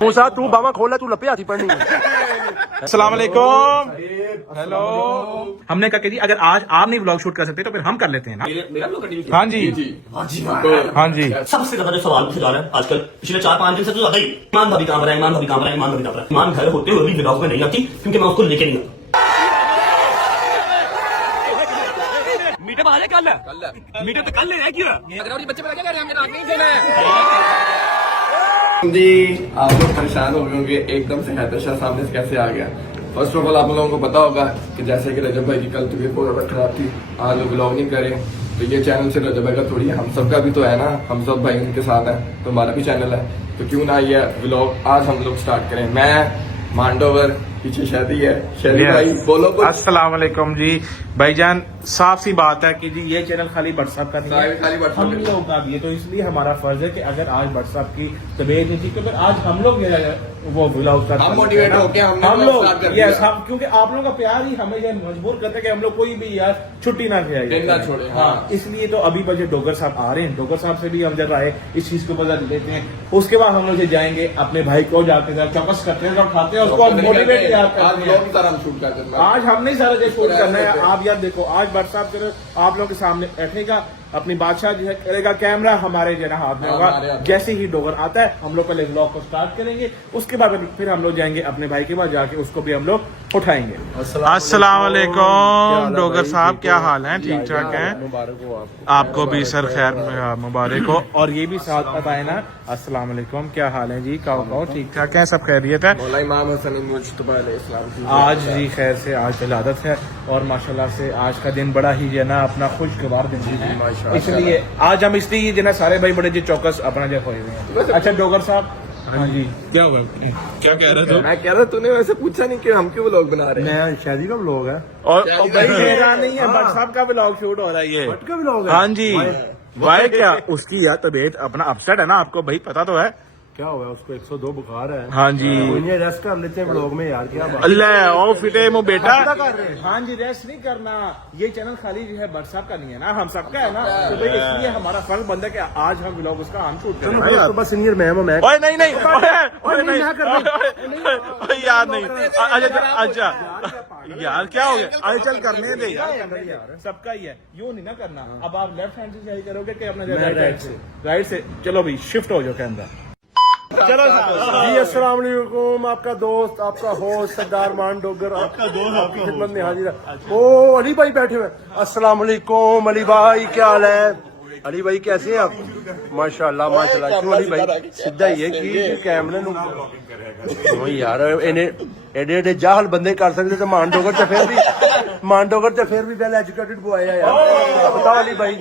मूसा तू बावा खोला तू लपे हाथी पढ़नी। अस्सलाम वालेकुम। हेलो। हमने कहा कि जी अगर आज आप नहीं व्लॉग शूट कर सकते तो फिर हम कर लेते हैं ना। हाँ जी हाँ जी। सबसे ज्यादा जो सवाल पूछे जा रहा है आजकल पिछले 4-5 दिन से तो ज्यादा ही, ईमान भाभी काम रहा है, ईमान भाभी काम रहा है, ईमान भाभी काम रहा है। ईमान घर होते हुए भी व्लॉग में नहीं आती क्योंकि मैं उसको लेके नहीं आता। मीटर आ जाए कल मीटर तो कल ले रहा क्यों बच्चे बता क्या मेरा नहीं देना है जी। आप लोग परेशान हो गए होंगे एकदम से हैदर शाह सामने से कैसे आ गया। फर्स्ट ऑफ ऑल आप लोगों को पता होगा कि जैसे कि रजब भाई की कल तबीयत बहुत खराब थी, आज लोग ब्लॉग नहीं करे, तो ये चैनल से रजब भाई का थोड़ी हम सबका भी तो है ना, हम सब भाई उनके साथ हैं तो हमारा भी चैनल है, तो क्यों ना ये ब्लॉग आज हम लोग स्टार्ट करें। मैं मांडोवर, पीछे शादी है, शादी भाई बोलो कुछ। अस्सलाम वालेकुम जी भाईजान, साफ सी बात है कि जी ये चैनल खाली भट्ट साहब का नहीं है, हम लोग का भी है, तो इसलिए हमारा फर्ज है कि अगर आज भट्ट साहब की तबीयत नहीं थी तो फिर आज हम लोग वो व्लॉग करते हैं, मोटिवेट होके हम लोग यस हम, क्योंकि आप लोगों का प्यार ही हमें ये मजबूर करता है कि हम लोग कोई भी यार छुट्टी ना छोड़े। हाँ, इसलिए तो अभी बजे डोगर साहब आ रहे हैं, डोगर साहब से भी हम जब आए इस चीज को बदल लेते हैं, उसके बाद हम लोग जाएंगे अपने भाई को जाके चौकस करते हैं, उठाते हैं उसको, मोटिवेट आज हमने सारा जो शूट करना है। आप यार देखो आज भट्ट साहब आप लोगों के सामने बैठेगा, अपनी बादशाह जो है करेगा, कैमरा हमारे जो है हाथ में होगा, जैसे ही डोगर आता है हम लोग पहले व्लॉग को स्टार्ट करेंगे, उसके बाद फिर हम लोग जाएंगे अपने भाई के पास, जाके उसको भी हम लोग उठाएंगे। अस्सलाम वालेकुम डोगर साहब, क्या हाल है? ठीक ठाक है? आपको भी सर खैर मुबारक हो, और ये भी साथ बताए ना। अस्सलाम वालेकुम, क्या हाल है जी? कहो ठीक ठाक है? सब खैरियत है? आज जी खैर से आज विलादत है और माशाल्लाह से आज का दिन बड़ा ही जो ना अपना खुशगवार दिन है, इसलिए आज हम इसलिए जो ना सारे भाई बड़े जी चौकस अपना जो खोए हुए हैं। अच्छा डोगर साहब, हाँ जी क्या हुआ? क्या कह रहे थे? मैं कह रहा तूने वैसे पूछा नहीं कि हम क्यों व्लॉग बना रहे हैं। मैं शादी का व्लॉग है और भाई मेरा नहीं है, भट्ट साहब का व्लॉग शूट हो रहा है, ये भट्ट का व्लॉग है। हाँ जी भाई, क्या उसकी यार तबीयत अपना अपसेट है ना, आपको भाई पता तो है क्या हुआ उसको? 102 बुखार है। हाँ जी रेस्ट कर लेते हैं व्लॉग में यार, क्या बात। अल्लाह ओ फिटे मो बेटा। हाँ जी रेस्ट नहीं करना, ये चैनल खाली जो है भट्ट साहब का नहीं है ना, हम सबका है ना, तो भाई इसलिए हमारा फर्ज बनता है कि आज हम व्लॉग उसका हम शूट करें। सुबह सीनियर मैम मैं ओए नहीं नहीं यार नहीं, अच्छा यार क्या हो गया? अरे चल करने दे यार, सबका ही है, यूं नहीं ना करना। अब आप लेफ्ट हैंड से सही करोगे कि अपना राइट से? चलो भाई शिफ्ट हो जाओ कैमरा। चलो जी, अस्सलाम वालेकुम, आपका दोस्त आपका होस्ट सरदार मान डोगर आपका दोस्त आपकी खिदमत में हाजिर है। ओ अली भाई बैठे हुए। अस्सलाम वालेकुम अली भाई, क्या हाल है? अली भाई कैसे हैं आप? माशाल्लाह माशाल्लाह। क्यों अली भाई सीधा ही है कि कैमरे नु यार इन्हें एडे एडे जाहल बंदे कर सकते तो मान डोगर तो फिर भी वेल एजुकेटेड बॉय है यार। बताओ अली भाई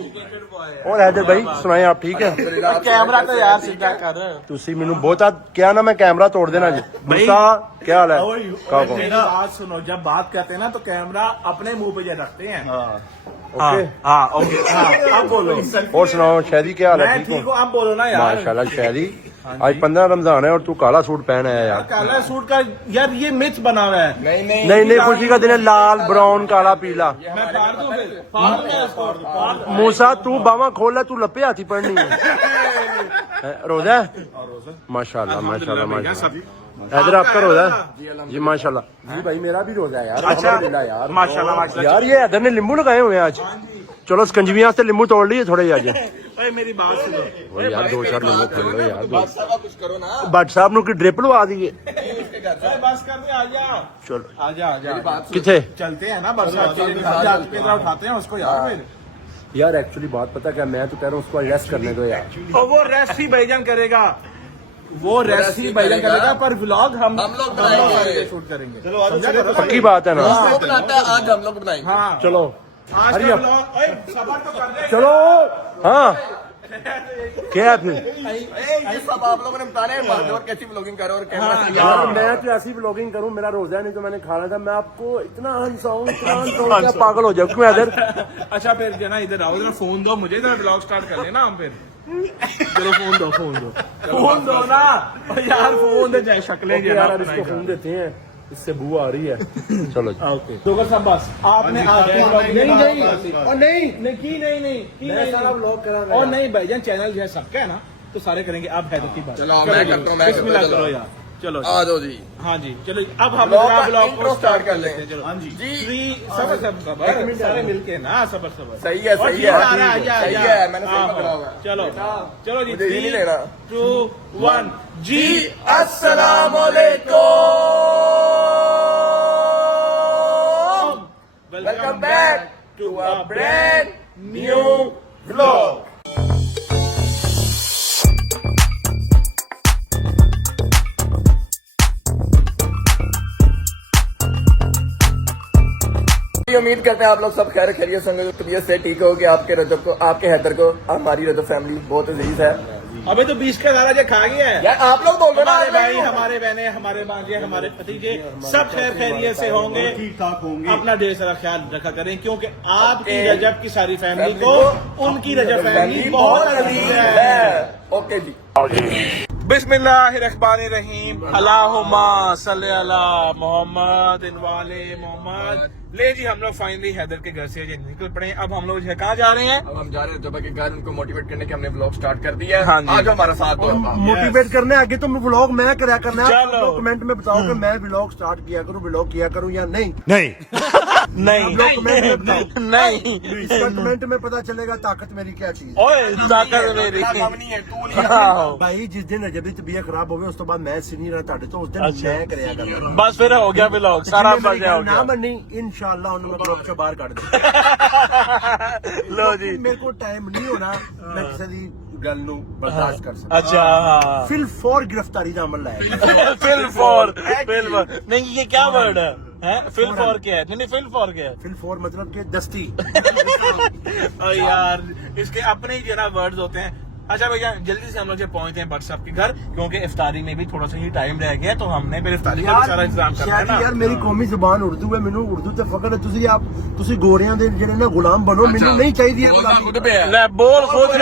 और हैदर भाई सुनाए आप ठीक है? कैमरा तो यार सीधा कर, तुसी मैनू बहुत क्या ना मैं कैमरा तोड़ देना जी। मुसा क्या हाल है? मेरी बात सुनो, जब बात करते हैं ना तो कैमरा अपने मुंह पे रखते हैं। ओके अब बोलो और सुनाओ शादी क्या हाल है? ठीक हो? अब बोलो ना यार। माशाल्लाह शादी आज 15 रमजान है और तू काला सूट पहना है यार। काला सूट का यार ये मिथ बना हुआ है। नहीं खुशी का दिन है, लाल ब्राउन काला पीला। मैं फाड़ दूं फिर? फाड़ दूं? मूसा तू बावा खोला तू लपे हाथी पढ़नी है। रोजा है? माशाल्लाह माशाल्लाह माशाल्लाह। इधर आपका रोजा है जी? माशाल्लाह जी भाई मेरा भी रोजा है यार। अच्छा यार माशाल्लाह यार ये इधर ने नींबू लगाए हुए हैं आज। चलो स्कंजवियां से नींबू तोड़ लिए थोड़े आज। मेरी बात सुनो यार 2-4 नींबू खोल लो यार। कुछ करो ना, भट्ट साहब नु की ड्रिप लवा दी है। बस कर दे, आजा चलो आजा किथे चलते हैं ना बरसात के दिन, उठाते हैं उसको यार। फिर यार एक्चुअली बात पता क्या, मैं तो कह रहा हूँ उसको रेस्ट करने दो यार। और वो रेस्ट ही भाईजान करेगा, पर व्लॉग हम लोग शूट करेंगे। पक्की बात है ना? बनाता है आज हम लोग बनाएंगे। हाँ चलो आज का व्लॉग सबर तो कर दे। चलो हाँ क्या फिर ये सब आप लोगों ने बताने हैं और कैसी व्लॉगिंग करो और कैमरा से यार मैं तो ऐसी व्लॉगिंग करूं, मेरा रोजा नहीं तो मैंने खाना था, मैं आपको इतना हंसाऊं क्या पागल हो जाओ क्यों इधर? अच्छा फिर जना इधर आओ, इधर फोन दो मुझे, इधर व्लॉग स्टार्ट कर लेना हम फिर। चलो फोन दो ना यार, फोन दे जाए शक्लें यार इसको फोन देते हैं, इससे बू आ रही है। चलो डोगर साहब बस आपने नहीं नहीं भाईजान चैनल जो है सबका है ना, तो सारे करेंगे। आप हैदर की बात चलो, मैं करता हूँ, मैं बिस्मिल्लाह करता हूँ, करो यार। चलो आ जाओ जी। हाँ जी चलो अब हम ब्लॉग का ब्लॉग intro start कर लेते हैं। चलो हाँ जी। सबर सारे मिलके ना सबर सही है, और सही ठीक है, आ रहा है, आजा, सही आजा। है, मैंने सही हाँ, पकड़ा हुआ है। चलो चलो जी, मुझे ये नहीं लेना। 3, 2, 1 जी अस्सलाम वालेकुम, welcome back to a brand new vlog. उम्मीद करते हैं आप लोग सब खैर खैरियत से होंगे, तबीयत से ठीक होगी। आपके रजब को, आपके हैदर को, हमारी रजब फैमिली बहुत अजीज है। अबे तो 20 का गारा जो खा गया है यार आप लोग बोल रहे हो ना, हमारे भाई, हमारे बहने, हमारे भांजे, हमारे भतीजे सब खैर खैरियत से होंगे, ठीक ठाक होंगे। अपना ढेर सारा ख्याल रखा करें, क्योंकि आपकी रजब की सारी फैमिली को उनकी रजब फैमिली बहुत अजीज है। ओके जी। बिस्मिल्लाहिर्रहमानिर्रहीम, अल्लाहुम्मा सल्ली अला मोहम्मद इनवाले मोहम्मद। ले जी हम लोग फाइनली हैदर के घर से निकल पड़े। अब हम लोग कहाँ जा रहे हैं? अब हम जा रहे हैं रजब के घर, उनको मोटिवेट करने के हमने व्लॉग स्टार्ट कर दिया है। हाँ जी। आज हमारा साथ दो। मोटिवेट करने आगे तो व्लॉग मैं करा करना है। चलो। आप लोग कमेंट में बताओ कि मैं व्लॉग स्टार्ट किया करूं, व्लॉग किया करूं या नहीं। नहीं आप लोग कमेंट में बताओ, नहीं इसका कमेंट में पता चलेगा ताकत मेरी क्या चीज है। ओए ताकत मेरी नहीं है, तू नहीं हाँ। भाई जिस दिन रजब ਦੀ तबीयत खराब होवे उस तो बाद मैं सीनी रहा ਤੁਹਾਡੇ ਤੋਂ, उस दिन अच्छा। मैं करया करना। बस फिर हो गया व्लॉग सारा जिन्हें मेरी मजा हो गल ना गया। बनी इंशाल्लाह उन्हें मैं ग्रुप से बाहर ਕੱਢ दूं। लो जी ਮੇਰੇ ਕੋਲ ਟਾਈਮ ਨਹੀਂ ਹੋਣਾ ਮੈਂ ਕਿਸੇ ਦੀ ਗੱਲ ਨੂੰ ਬਰਦਾਸ਼ਤ ਕਰ ਸਕਦਾ। अच्छा हाँ ਫਿਲ ਫॉर गिरफ्तारी ਦਾ ਅਮਲ ਲਾਇਆ। फिल फॉर नहीं ये क्या वर्ड है फिल फॉर क्या है? नहीं फिल फॉर क्या है? फिल फॉर मतलब कि दस्ती। और यार इसके अपने ही जो ना वर्ड्स होते हैं। अच्छा भैया जल्दी से हम लोग पहुंचते हैं व्हाट्सएप के घर, क्योंकि इफ्तारी में भी थोड़ा सा ही टाइम रह गया, तो हमने फिर इफ्तारी का भी सारा इंतजाम करना है ਸ਼ਾਇਦ ना। ਯਾਰ ਮੇਰੀ ਕੌਮੀ ਜ਼ੁਬਾਨ ਉਰਦੂ ਹੈ, ਮੈਨੂੰ ਉਰਦੂ ਤੇ ਫਕਰ ਹੈ। ਤੁਸੀਂ ਗੋਰਿਆਂ ਦੇ ਜਿਹੜੇ ਨਾ ਗੁਲਾਮ ਬਣੋ, ਮੈਨੂੰ ਨਹੀਂ ਚਾਹੀਦੀ ਹੈ बोलना ਗੁਲਾਮੀ। खुद पे है। ले बोल खुद